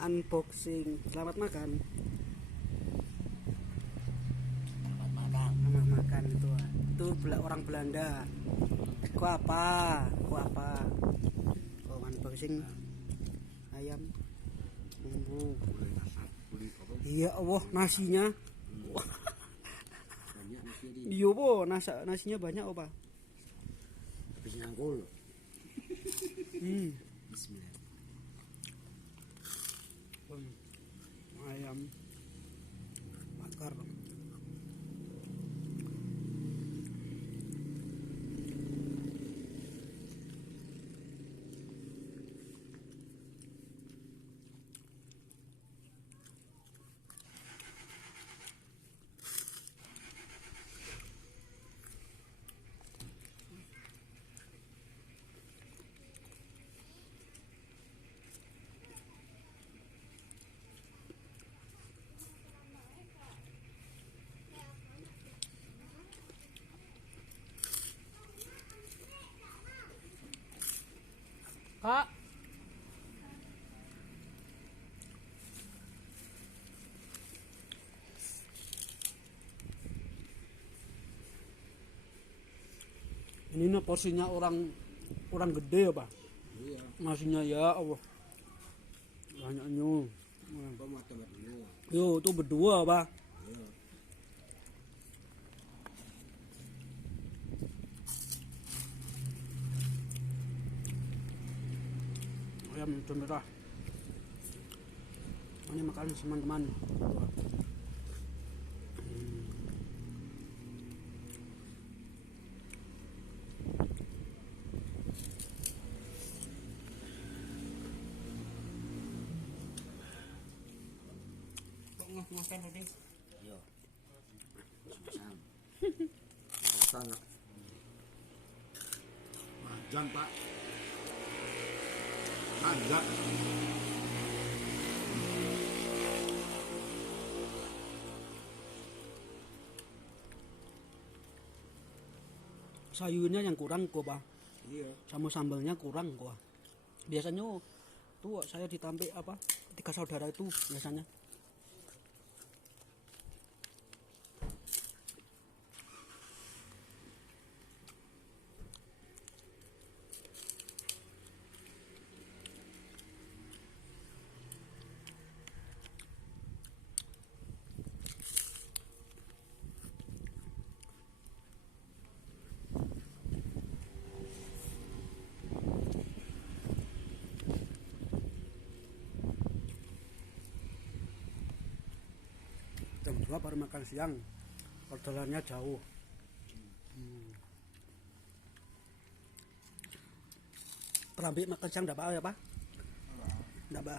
unboxing. Selamat makan. Selamat makan. Selamat makan itu orang Belanda. Ku apa? Unboxing ayam bumbu. Iya, Allah, nasinya. Banyak nasi di. Iya, po, nasinya banyak, apa? Habis ngangkul. Bismillah. Ayam bakar. Kak, ini porsinya orang gede ya, Pak? Iya. Nasinya ya Allah, banyaknya. Tomat dulu. Yo, itu berdua, Pak. Iya. Ayam hijau merah. Ini makan teman-teman. Makan tadi. Yo. Sam. Sana. Majan Pak. Majan. Sayurnya yang kurang kok, Pak. Iya. Sama sambalnya kurang kok. Biasanya tuh saya ditambah apa? 3 saudara itu biasanya. Jam 2 baru makan siang. Perjalanannya jauh. Terambil makan siang enggak apa ya, Pak? Enggak apa.